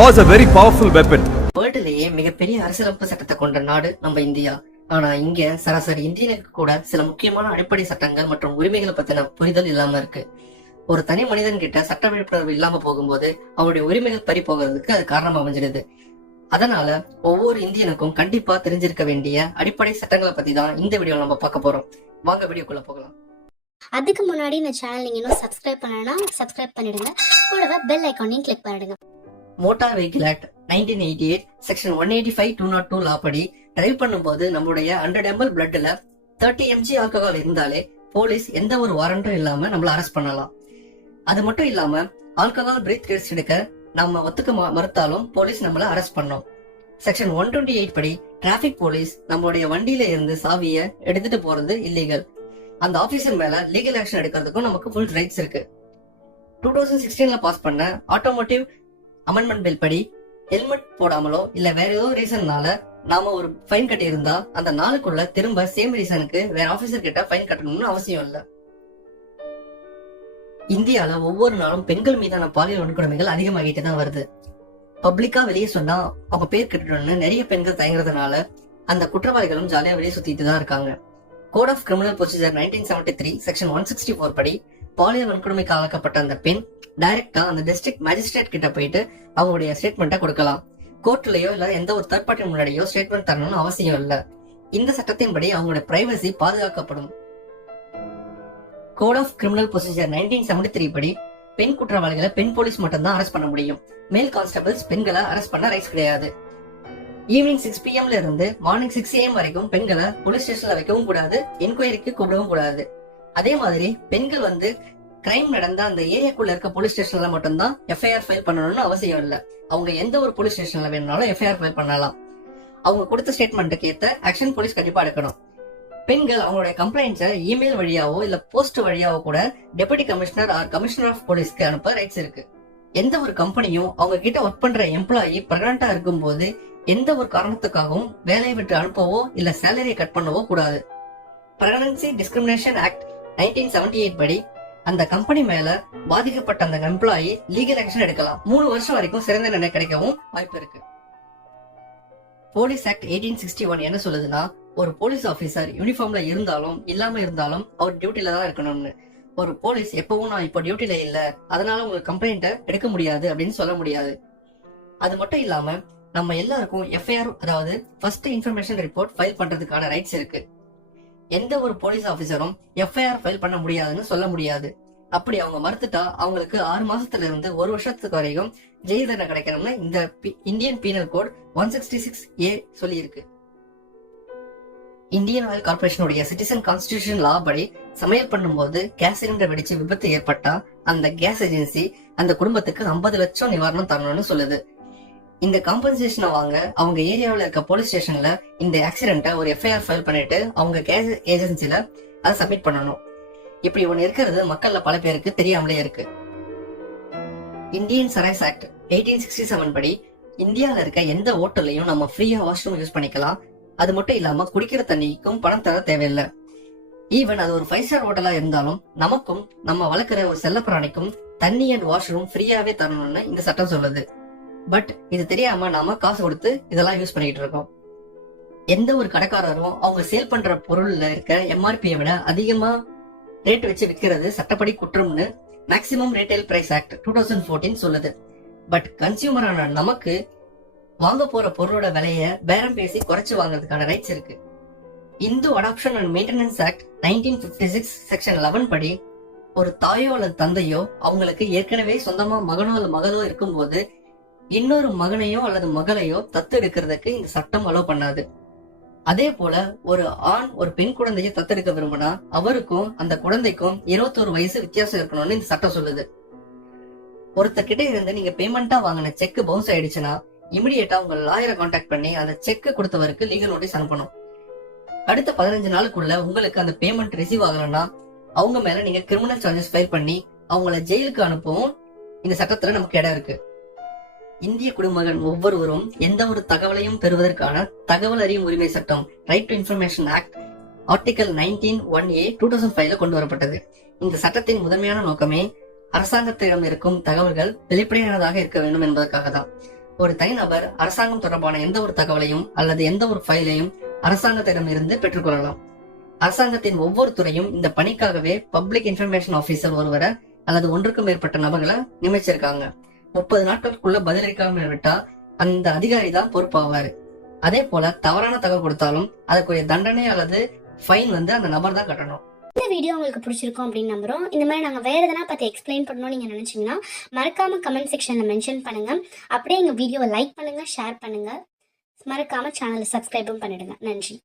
Is a very powerful weapon. வேர்ல்டுலயே மிகப்பெரிய அரசியலமைப்பு சட்டத்தை கொண்ட நாடு நம்ம இந்தியா. ஆனா இங்க சராசரி இந்தியனுக்கு கூட சில முக்கியமான அடிப்படை சட்டங்கள் மற்றும் உரிமைகளை பத்தின புரிதல் இல்லாம இருக்கு. ஒரு தனி மனிதன் கிட்ட சட்ட விழிப்புணர்வு இல்லாம போகும்போது அவருடைய உரிமைகள் பறி போகிறதுக்கு அது காரணம் அமைஞ்சிடுது அதனால ஒவ்வொரு இந்தியனுக்கும் கண்டிப்பா தெரிஞ்சிருக்க வேண்டிய அடிப்படை சட்டங்களை பத்தி தான் இந்த வீடியோல நம்ம பார்க்க போறோம். வாங்க வீடியோக்குள்ள போகலாம். அதுக்கு முன்னாடி இந்த சேனல் நீங்க இன்னும் சப்ஸ்கிரைப் பண்ணலனா சப்ஸ்கிரைப் பண்ணிடுங்க. கூடவே பெல் ஐக்கானையும் கிளிக் பண்ணிடுங்க. Motor vehicle act nineteen eighty eight section one eighty five two not two law படி டிரைவ் பண்ணும்போது நம்மளுடைய ஹண்ட்ரட் எம்எல் பிளட்ல தேர்ட்டி எம்ஜி ஆல்கஹால் இருந்தாலே போலீஸ் எந்த ஒரு வாரண்டும் இல்லாம நம்மள அரெஸ்ட் பண்ணலாம். அது மட்டும் இல்லாம ஆல்கஹால் பிரீத் டெஸ்ட் எடுக்க நம்ம ஒத்துக்க மறுத்தாலும் போலீஸ் நம்மள அரெஸ்ட் பண்ணோம். செக்ஷன் ஒன் டுவெண்ட்டி எயிட் படி டிராபிக் போலீஸ் நம்மளுடைய வண்டியில இருந்து சாவிய எடுத்துட்டு போறது இல்லீகல் அந்த ஆபீசர் மேல லீகல் ஆக்ஷன் எடுக்கிறதுக்கும் நமக்கு ஃபுல் ரைட்ஸ் இருக்கு. டூ தௌசண்ட் சிக்ஸ்டீன்ல பாஸ் பண்ண ஆட்டோமோட்டிவ் அமெண்ட்மெண்ட் பில் படி ஹெல்மெட் போடாமலோ இல்ல வேற ஏதோ ரீசன்னால நாம ஒரு ஃபைன் கட்டி இருந்தா அந்த நாளுக்குள்ள திரும்ப சேம் ரீசனுக்கு வேற ஆபீசர் கிட்ட ஃபைன் கட்டணும்னு அவசியம் இல்ல. இந்தியால ஒவ்வொரு நாளும் பெண்கள் மீதான பாலியல் வன்கொடுமைகள் அதிகமாகிட்டு தான் வருது. பப்ளிக்கா வெளியே சொன்னா அவங்க பேர் கட்டணும்னு நிறைய பெண்கள் தயங்குறதுனால அந்த குற்றவாளிகளும் ஜாலியா வெளியே சுத்திட்டு தான் இருக்காங்க. Code of criminal procedure nineteen seventy three section one sixty four படி பாலியல் வன்கொடுமைக்கு ஆளாக்கப்பட்ட அந்த பெண் டைரக்டா அந்த டிஸ்ட்ரிக்ட் மேஜிஸ்ட்ரேட் கிட்ட போயிட்டு அவங்களுடைய ஸ்டேட்மெண்ட்டை கொடுக்கலாம். கோர்ட்லயோ இல்ல எந்த ஒரு தேர்ட் பார்ட்டி முன்னாடியோ ஸ்டேட்மெண்ட் தரணும்னு அவசியம் இல்ல. இந்த சட்டத்தின்படி அவங்களோட பிரைவசி பாதுகாக்கப்படும். Code of criminal procedure nineteen seventy three படி பெண் குற்றவாளிகளை பெண் போலீஸ் மட்டும் தான் அரெஸ்ட் பண்ண முடியும். மேல் கான்ஸ்டபிள்ஸ் பெண்களை அரெஸ்ட் பண்ண ரைட்ஸ் கிடையாது. ஈவினிங் சிக்ஸ் பிஎம்ல இருந்து மார்னிங் சிக்ஸ் ஏஎம் வரைக்கும் பெண்களை போலீஸ் ஸ்டேஷன்ல வைக்கவும் கூடாது என்கொயரிக்கு கூப்பிடவும் கூடாது. அதே மாதிரி பெண்கள் வந்து கிரைம் நடந்த அந்த ஏரியாக்குள்ள இருக்க போலீஸ் ஸ்டேஷன்ல மட்டும்தான் எஃப்ஐஆர் ஃபைல் பண்ணணும்னு அவசியம் இல்ல. அவங்க எந்த ஒரு போலீஸ் ஸ்டேஷன்ல வேணும்னாலும் எஃப்ஐஆர் ஃபைல் பண்ணலாம். அவங்க கொடுத்த ஸ்டேட்மெண்ட்டுக்கு ஏத்த ஆக்ஷன் போலீஸ் கண்டிப்பா எடுக்கணும். பெண்கள் அவங்களுடைய கம்ப்ளைண்ட்ஸை இமெயில் வழியாவோ இல்ல போஸ்ட் வழியாவோ கூட deputy commissioner or commissioner of போலீஸ்க்கு அனுப்ப ரைட்ஸ் இருக்கு. எந்த ஒரு கம்பெனியும் அவங்க கிட்ட ஒர்க் பண்ற எம்ப்ளாயி பிரெக்னண்டா இருக்கும்போது எந்த ஒரு காரணத்துக்காகவும் வேலையை விட்டு அனுப்பவோ இல்ல சேலரியை கட் பண்ணவோ கூடாது. Pregnancy discrimination act nineteen seventy eight படி அந்த கம்பெனி மேல பாதிக்கப்பட்ட அந்த எம்ப்ளாயி லீகல் ஆக்ஷன் எடுக்கலாம். மூணு வருஷம் வரைக்கும் சிறந்த நிலை கிடைக்கவும் வாய்ப்பு இருக்கு. Police act eighteen sixty one என்ன சொல்லுதுன்னா ஒரு போலீஸ் ஆபீசர் யூனிஃபார்ம்ல இருந்தாலும் இல்லாம இருந்தாலும் அவர் டியூட்டில தான் இருக்கணும்னு. ஒரு போலீஸ் எப்பவும் நான் இப்போ டியூட்டில இல்ல அதனால உங்க கம்ப்ளைண்ட்டை எடுக்க முடியாது அப்படின்னு சொல்ல முடியாது. அது மட்டும் இல்லாம நம்ம எல்லாருக்கும் எஃப்ஐஆர் அதாவது ஃபர்ஸ்ட் இன்ஃபர்மேஷன் ரிப்போர்ட் ஃபைல் பண்றதுக்கான ரைட்ஸ் இருக்கு. எந்த ஒரு போலீஸ் ஆபீசரும் எஃப்ஐஆர் ஃபைல் பண்ண முடியாதுன்னு சொல்ல முடியாது. அப்படி அவங்க மறுத்துட்டா அவங்களுக்கு ஆறு மாசத்துல இருந்து ஒரு வருஷத்துக்கு வரைக்கும் ஜெயில் தண்டனை கிடைக்கணும்னு இந்த Indian penal code one sixty six A சொல்லியிருக்கு. இந்தியன் ஆயில் கார்பரேஷனுடைய சிட்டிசன் கான்ஸ்டிடியூஷன் லா படி சமையல் பண்ணும்போது கேஸ் சிலிண்டர் வெடிச்சு விபத்து ஏற்பட்டா அந்த கேஸ் ஏஜென்சி அந்த குடும்பத்துக்கு 50 லட்சம் நிவாரணம் தரணும்னு சொல்லுது. இந்த காம்பன்சேஷனை வாங்க. அவங்க ஏரியாவில் இருக்க போலீஸ் ஸ்டேஷன்ல இந்த ஆக்சிடென்ட்டை ஒரு எஃப்ஐஆர் ஃபைல் பண்ணிட்டு அவங்க கேஸ் ஏஜென்சியில அதை சப்மிட் பண்ணணும். இப்படி ஒன்று இருக்கிறது மக்கள்ல பல பேருக்கு தெரியாமலே இருக்கு. Indian Sarais act eighteen sixty seven படி இந்தியாவில் இருக்க எந்த ஹோட்டல்லையும் நம்ம ஃப்ரீயா வாஷ்ரூம் யூஸ் பண்ணிக்கலாம். அது மட்டும் இல்லாம குடிக்கிற தண்ணிக்கும் பணம் தர தேவையில்லை. ஈவன் அது ஒரு ஃபைவ் ஸ்டார் ஹோட்டலா இருந்தாலும் நமக்கும் நம்ம வளர்க்குற ஒரு செல்ல பிராணிக்கும் தண்ணி அண்ட் வாஷ்ரூம் ஃப்ரீயாவே தரணும்னு இந்த சட்டம் சொல்லுது. பட் இது தெரியாம நாம காசு கொடுத்து இதெல்லாம் யூஸ் பண்ணிக்கிட்டு இருக்கோம். எந்த ஒரு கடைக்காரரும் அவங்க சேல் பண்ற பொருள்ல இருக்க எம்ஆர்பியை விட அதிகமா ரேட் வச்சு விற்கிறது சட்டப்படி குற்றம்னு maximum retail price act two thousand fourteen சொல்லுது. பட் கன்சியூமரான நமக்கு வாங்க போற பொருளோட விலைய பேரம் பேசி குறைச்சு வாங்குறதுக்கான ரைட்ஸ் இருக்கு. Hindu adoption and maintenance act nineteen fifty six section eleven படி ஒரு தாயோ அல்லது தந்தையோ அவங்களுக்கு ஏற்கனவே சொந்தமா மகனோ அல்லது மகளோ இருக்கும்போது இன்னொரு மகனையோ அல்லது மகளையோ தத்து எடுக்கிறதுக்கு இந்த சட்டம் அலோவ் பண்ணாது. அதே போல ஒரு ஆண் ஒரு பெண் குழந்தையை தத்தெடுக்க விரும்பினா அவருக்கும் அந்த குழந்தைக்கும் இருபத்தோரு வயசு வித்தியாசம் இருக்கணும்னு இந்த சட்டம் சொல்லுது. ஒருத்தர் கிட்ட இருந்து நீங்க பேமெண்டா வாங்கின செக் பவுன்ஸ் ஆயிடுச்சுன்னா இமிடியேட்டா உங்க லாயரை காண்டாக்ட் பண்ணி அந்த செக் கொடுத்தவருக்கு லீகல் நோட்டீஸ் அனுப்பணும். அடுத்த பதினஞ்சு நாளுக்குள்ள உங்களுக்கு அந்த பேமெண்ட் ரிசீவ் ஆகலன்னா அவங்க மேல நீங்க கிரிமினல் சார்ஜஸ் ஃபைல் பண்ணி அவங்கள ஜெயிலுக்கு அனுப்பவும் இந்த சட்டத்துல நமக்கு இடம் இருக்கு. இந்திய குடிமகன் ஒவ்வொருவரும் எந்த ஒரு தகவலையும் பெறுவதற்கான தகவல் அறியும் உரிமை சட்டம் right to information act article nineteen one A two thousand ஃபைவ்ல கொண்டு வரப்பட்டது. இந்த சட்டத்தின் முதன்மையான நோக்கமே அரசாங்கத்திடம் இருக்கும் தகவல்கள் வெளிப்படையானதாக இருக்க வேண்டும் என்பதற்காக தான். ஒரு தனிநபர் அரசாங்கம் தொடர்பான எந்த ஒரு தகவலையும் அல்லது எந்த ஒரு ஃபைலையும் அரசாங்கத்திடம் இருந்து பெற்றுக்கொள்ளலாம் அரசாங்கத்தின் ஒவ்வொரு துறையும் இந்த பணிக்காகவே பப்ளிக் இன்ஃபர்மேஷன் ஆபீசர் ஒருவரை அல்லது ஒன்றுக்கும் மேற்பட்ட நபர்களை நியமிச்சிருக்காங்க. முப்பது நாட்களுக்குள்ள பதிலளிக்காமல் விட்டா அந்த அதிகாரி தான் பொறுப்பாவாரு. அதே போல தவறான தகவல் கொடுத்தாலும் அதற்குரிய தண்டனை அல்லது ஃபைன் வந்து அந்த நபர் தான் கட்டணும். இந்த வீடியோ உங்களுக்கு பிடிச்சிருக்கும் அப்படின்னு நம்புறோம். இந்த மாதிரி நாங்கள் வேறு எதனா பற்றி எக்ஸ்பிளைன் பண்ணணும்னு நீங்கள் நினச்சிங்கன்னா மறக்காமல் கமெண்ட் செக்ஷனில் மென்ஷன் பண்ணுங்கள் அப்படியே எங்கள் வீடியோவை லைக் பண்ணுங்கள் ஷேர் பண்ணுங்கள் மறக்காமல் சேனலை சப்ஸ்கிரைபும் பண்ணிடுங்க. நன்றி.